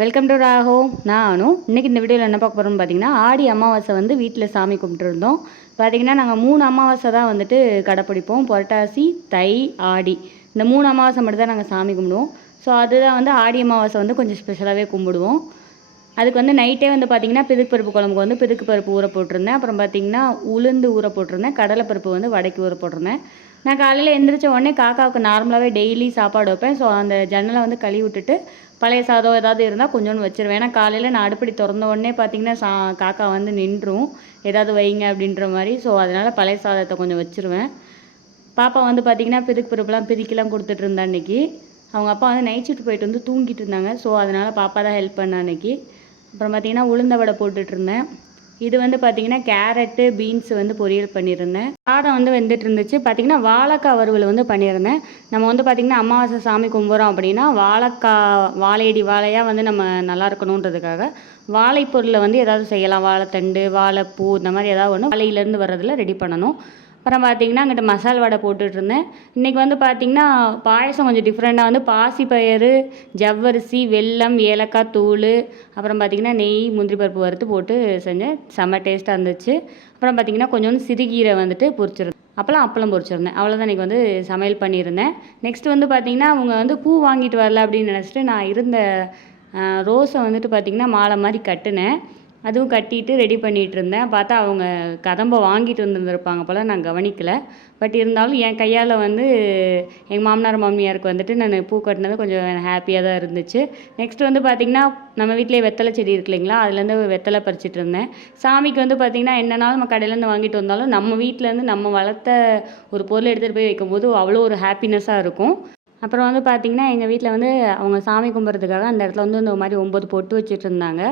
Welcome to Rago நானும் இன்றைக்கி இந்த வீடியோவில் என்ன பார்க்க போகிறோம்னு பார்த்தீங்கன்னா ஆடி அமாவாசை வந்து வீட்டில் சாமி கும்பிட்டுருந்தோம். பார்த்தீங்கன்னா நாங்கள் மூணு அமாவாசை தான் வந்துட்டு கடைப்பிடிப்போம். புரட்டாசி தை ஆடி. இந்த மூணு அமாவாசை மட்டும் தான் நாங்கள் சாமி கும்பிடுவோம். ஸோ அதுதான் வந்து ஆடி அமாவாசை வந்து கொஞ்சம் ஸ்பெஷலாகவே கும்பிடுவோம். அதுக்கு வந்து நைட்டே வந்து பார்த்தீங்கன்னா பிதுக்கு பருப்பு குழம்புக்கு வந்து பிதுக்கு பருப்பு ஊற போட்டிருந்தேன். அப்புறம் பார்த்தீங்கன்னா உளுந்து ஊற போட்டிருந்தேன். கடலைப்பருப்பு வந்து வடைக்கு ஊற போட்டிருந்தேன். நான் காலையில் எந்திரிச்ச உடனே காக்காவுக்கு நார்மலாகவே டெய்லி சாப்பாடு வைப்பேன். ஸோ அந்த ஜன்னலை வந்து கழுவி விட்டுட்டு பழைய சாதம் ஏதாவது இருந்தால் கொஞ்சோண்டு வச்சிருவேன். ஏன்னா காலையில் நான் அடுப்படி திறந்த உடனே பார்த்தீங்கன்னா சா காக்கா வந்து நின்றும். ஏதாவது வைங்க அப்படின்ற மாதிரி. ஸோ அதனால் பழைய சாதத்தை கொஞ்சம் வச்சிருவேன். பாப்பா வந்து பார்த்தீங்கன்னா பிதுக்கு பிறப்புலாம் பிதிக்கெலாம் கொடுத்துட்டு இருந்தா அன்றைக்கி அவங்க அப்பா வந்து நைட் ஷிஃப்ட் போயிட்டு வந்து தூங்கிட்டு இருந்தாங்க. ஸோ அதனால் பாப்பா தான் ஹெல்ப் பண்ண அன்றைக்கி அப்புறம் பார்த்தீங்கன்னா உளுந்த வடை போட்டுட்ருந்தேன் இது வந்து பார்த்தீங்கன்னா கேரட்டு பீன்ஸ் வந்து பொரியல் பண்ணியிருந்தேன். சாதம் வந்து வெந்துட்டு இருந்துச்சு. பார்த்தீங்கன்னா வாழைக்காய் வறுவல் வந்து பண்ணியிருந்தேன். நம்ம வந்து பார்த்தீங்கன்னா அமாவாசை சாமி கும்பிட்றோம் அப்படின்னா வாழைக்காய் வாழையடி வாழையாக வந்து நம்ம நல்லா இருக்கணுன்றதுக்காக வாழைப்பொருளை வந்து ஏதாவது செய்யலாம். வாழைத்தண்டு வாழைப்பூ இந்த மாதிரி ஏதாவது ஒன்று வாழையிலேருந்து வர்றதில் ரெடி பண்ணணும். அப்புறம் பார்த்தீங்கன்னா அங்கிட்ட மசால் வடை போட்டுட்டு இருந்தேன் இன்றைக்கி வந்து பார்த்தீங்கன்னா பாயசம் கொஞ்சம் டிஃப்ரெண்ட்டாக வந்து பாசிப்பயிறு ஜவ்வரிசி வெல்லம் ஏலக்காய் தூள் அப்புறம் பார்த்தீங்கன்னா நெய் முந்திரி பருப்பு வறுத்து போட்டு செஞ்சேன். செம்ம டேஸ்ட்டாக இருந்துச்சு. அப்புறம் பார்த்தீங்கன்னா கொஞ்சோண்டு சிறுகீரை வந்துட்டு பொரிச்சிருந்தேன் அப்போலாம் அப்பளம் பொரிச்சிருந்தேன். அவ்வளோதான் இன்றைக்கி வந்து சமையல் பண்ணியிருந்தேன். நெக்ஸ்ட் வந்து பார்த்தீங்கன்னா அவங்க வந்து பூ வாங்கிட்டு வரல அப்படின்னு நினச்சிட்டு நான் இருந்த ரோஸை வந்துட்டு பார்த்திங்கன்னா மாலை மாதிரி கட்டினேன். அதுவும் கட்டிட்டு ரெடி பண்ணிகிட்டு இருந்தேன் பார்த்தா அவங்க கதம்பை வாங்கிட்டு வந்துருந்துருப்பாங்க போல் நான் கவனிக்கலை. பட் இருந்தாலும் என் கையால் வந்து எங்கள் மாமனார் மாமியாருக்கு வந்துட்டு நான் பூ கட்டினது கொஞ்சம் ஹாப்பியாக தான் இருந்துச்சு. நெக்ஸ்ட் வந்து பார்த்திங்கன்னா நம்ம வீட்டிலேயே வெத்தலை செடி இருக்கு இல்லைங்களா? அதுலேருந்து வெத்தலை பறிச்சிட்டு இருந்தேன். சாமிக்கு வந்து பார்த்திங்கன்னா என்னன்னாலும் நம்ம கடையிலேருந்து வாங்கிட்டு வந்தாலும் நம்ம வீட்டிலேருந்து நம்ம வளர்த்த ஒரு பொருள் எடுத்துகிட்டு போய் வைக்கும்போது அவ்வளோ ஒரு ஹாப்பினஸ்ஸாக இருக்கும். அப்புறம் வந்து பார்த்திங்கன்னா எங்கள் வீட்டில் வந்து அவங்க சாமி கும்பிட்றதுக்காக அந்த இடத்துல வந்து இந்த மாதிரி ஒம்பது பொட்டு வச்சுட்டு இருந்தாங்க.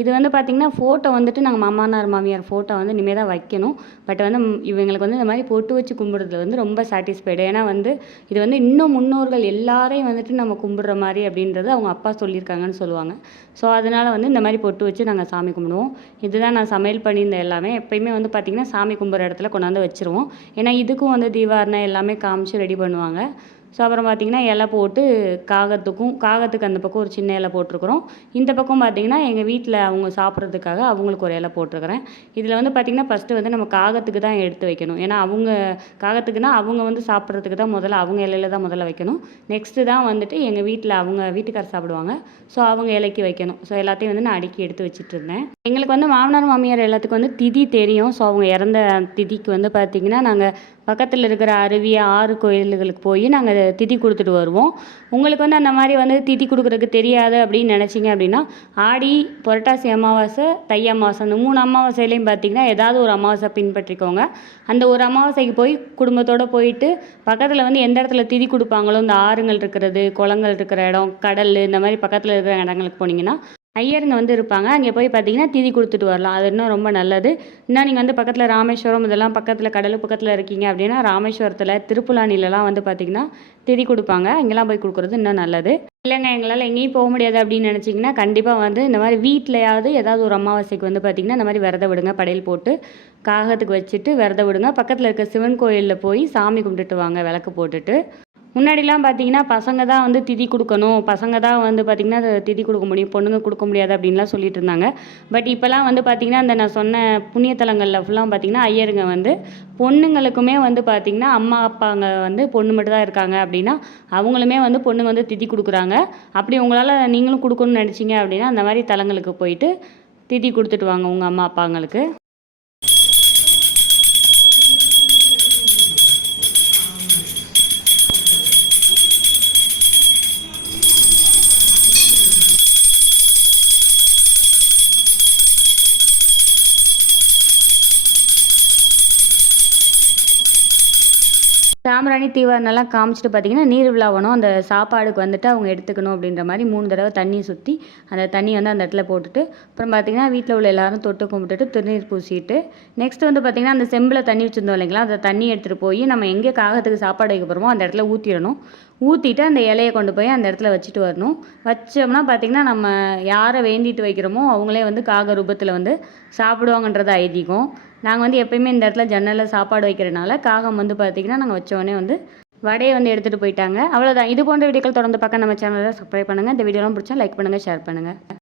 இது வந்து பார்த்திங்கன்னா ஃபோட்டோ வந்துட்டு நாங்கள் மாமனார் மாமியார் ஃபோட்டோ வந்து இனிமேல் தான் வைக்கணும். பட் வந்து இவங்களுக்கு வந்து இந்த மாதிரி பொட்டு வச்சு கும்பிட்றது வந்து ரொம்ப சாட்டிஸ்ஃபைடு ஏன்னா வந்து இது வந்து இன்னும் முன்னோர்கள் எல்லாரையும் வந்துட்டு நம்ம கும்பிட்ற மாதிரி அப்படின்றது அவங்க அப்பா சொல்லியிருக்காங்கன்னு சொல்லுவாங்க. ஸோ அதனால் வந்து இந்த மாதிரி பொட்டு வச்சு நாங்கள் சாமி கும்பிடுவோம். இதுதான் நான் சமையல் பண்ணியிருந்த எல்லாமே. எப்பயுமே வந்து பார்த்திங்கன்னா சாமி கும்பிட்ற இடத்துல கொண்டாந்து வச்சுருவோம். ஏன்னா இதுக்கும் வந்து தீபாரணம் எல்லாமே காமிச்சு ரெடி பண்ணுவாங்க. ஸோ அப்புறம் பார்த்தீங்கன்னா இலை போட்டு காகத்துக்கும் காகத்துக்கு அந்த பக்கம் ஒரு சின்ன இலை போட்டிருக்கிறோம். இந்த பக்கம் பார்த்தீங்கன்னா எங்கள் வீட்டில் அவங்க சாப்பிட்றதுக்காக அவங்களுக்கு ஒரு இலை போட்டிருக்கிறேன். இதில் வந்து பார்த்திங்கன்னா ஃபஸ்ட்டு வந்து நம்ம காகத்துக்கு தான் எடுத்து வைக்கணும். ஏன்னா அவங்க காகத்துக்குனா அவங்க வந்து சாப்பிட்றதுக்கு தான் முதல்ல அவங்க இலையில தான் முதல்ல வைக்கணும். நெக்ஸ்ட்டு தான் வந்துட்டு எங்கள் வீட்டில் அவங்க வீட்டுக்கார் சாப்பிடுவாங்க. ஸோ அவங்க இலைக்கு வைக்கணும். ஸோ எல்லாத்தையும் வந்து நான் அடுக்கி எடுத்து வச்சுட்டு இருந்தேன். எங்களுக்கு வந்து மாமனார் மாமியார் எல்லாத்துக்கும் வந்து திதி தெரியும். ஸோ அவங்க இறந்த திதிக்கு வந்து பார்த்திங்கன்னா நாங்கள் பக்கத்தில் இருக்கிற அருவி ஆறு கோயில்களுக்கு போய் நாங்கள் திதி கொடுத்துட்டு வருவோம். உங்களுக்கு வந்து அந்த மாதிரி வந்து திதி கொடுக்குறதுக்கு தெரியாது அப்படின்னு நினச்சிங்க அப்படின்னா ஆடி புரட்டாசி அமாவாசை தை அமாவாசை அந்த மூணு அமாவாசையிலையும் பார்த்தீங்கன்னா ஏதாவது ஒரு அமாவாசை பின்பற்றிக்கோங்க. அந்த ஒரு அமாவாசைக்கு போய் குடும்பத்தோடு போயிட்டு பக்கத்தில் வந்து எந்த இடத்துல திதி கொடுப்பாங்களோ இந்த ஆறுங்கள் இருக்கிறது குளங்கள் இருக்கிற இடம் கடல் இந்த மாதிரி பக்கத்தில் இருக்கிற இடங்களுக்கு போனீங்கன்னா ஐயருங்க வந்து இருப்பாங்க. அங்கே போய் பார்த்தீங்கன்னா திதி கொடுத்துட்டு வரலாம். அது இன்னும் ரொம்ப நல்லது. இன்னும் நீங்கள் வந்து பக்கத்தில் ராமேஸ்வரம் இதெல்லாம் பக்கத்தில் கடல் பக்கத்தில் இருக்கீங்க அப்படின்னா ராமேஸ்வரத்தில் திருப்புலானிலலாம் வந்து பார்த்தீங்கன்னா திதி கொடுப்பாங்க. அங்கெல்லாம் போய் கொடுக்குறது இன்னும் நல்லது. இல்லைங்க எங்களால் எங்கேயும் போக முடியாது அப்படின்னு நினச்சிங்கன்னா கண்டிப்பாக வந்து இந்த மாதிரி வீட்டிலையாவது ஏதாவது ஒரு அமாவாசைக்கு வந்து பார்த்திங்கன்னா இந்த மாதிரி விரத விடுங்க. படையல் போட்டு காகத்துக்கு வச்சுட்டு விரத விடுங்க. பக்கத்தில் இருக்க சிவன் கோயிலில் போய் சாமி கும்பிட்டுட்டு வாங்க விளக்கு போட்டுட்டு. முன்னாடிலாம் பார்த்தீங்கன்னா பசங்க தான் வந்து திதி கொடுக்கணும். பசங்க தான் வந்து பார்த்திங்கன்னா திதி கொடுக்க முடியும். பொண்ணுங்க கொடுக்க முடியாது அப்படின்லாம் சொல்லிட்டு இருந்தாங்க. பட் இப்போலாம் வந்து பார்த்திங்கன்னா அந்த நான் சொன்ன புண்ணியத்தலங்களில் ஃபுல்லாக பார்த்திங்கன்னா ஐயருங்க வந்து பொண்ணுங்களுக்குமே வந்து பார்த்திங்கன்னா அம்மா அப்பாங்க வந்து பொண்ணு மட்டும் தான் இருக்காங்க அப்படின்னா அவங்களுமே வந்து பொண்ணுங்க வந்து திதி கொடுக்குறாங்க. அப்படி உங்களால் நீங்களும் கொடுக்கணும்னு நினச்சிங்க அப்படின்னா அந்த மாதிரி தலங்களுக்கு போயிட்டு திதி கொடுத்துட்டு வாங்க உங்கள் அம்மா அப்பாங்களுக்கு. சாம்பிராணி தீவாரணெல்லாம் காமிச்சிட்டு பார்த்தீங்கன்னா நீர் விழாவணும். அந்த சாப்பாடுக்கு வந்துட்டு அவங்க எடுத்துக்கணும் அப்படின்ற மாதிரி மூணு தடவை தண்ணி சுற்றி அந்த தண்ணி வந்து அந்த இடத்துல போட்டுட்டு அப்புறம் பார்த்தீங்கன்னா வீட்டில் உள்ள எல்லாரும் தொட்டு கும்பிட்டுட்டு திருநீர் பூசிட்டு நெக்ஸ்ட் வந்து பார்த்தீங்கன்னா அந்த செம்பில் தண்ணி வச்சுருந்தோம் இல்லைங்களா அந்த தண்ணி எடுத்துகிட்டு போய் நம்ம எங்கே காகத்துக்கு சாப்பாடு வைக்க போகிறோமோ அந்த இடத்துல ஊற்றிடணும் ஊற்றிட்டு அந்த இலையை கொண்டு போய் அந்த இடத்துல வச்சுட்டு வரணும். வச்சோம்னா பார்த்திங்கன்னா நம்ம யாரை வேண்டிட்டு வைக்கிறோமோ அவங்களே வந்து காக ரூபத்தில் வந்து சாப்பிடுவாங்கன்றது ஐதீகம். நாங்கள் வந்து எப்பயுமே இந்த இடத்துல ஜன்னலில் சாப்பாடு வைக்கிறனால காகம் வந்து பார்த்திங்கன்னா நாங்கள் வச்ச உடனே வந்து வடையை வந்து எடுத்துகிட்டு போயிட்டாங்க. அவ்வளோதான் இது போன்ற வீடியோக்கள் தொடர்ந்து பார்க்க நம்ம சேனலை சப்ஸ்கிரைப் பண்ணுங்கள் இந்த வீடியோலாம் பிடிச்சா லைக் பண்ணுங்கள் ஷேர் பண்ணுங்கள்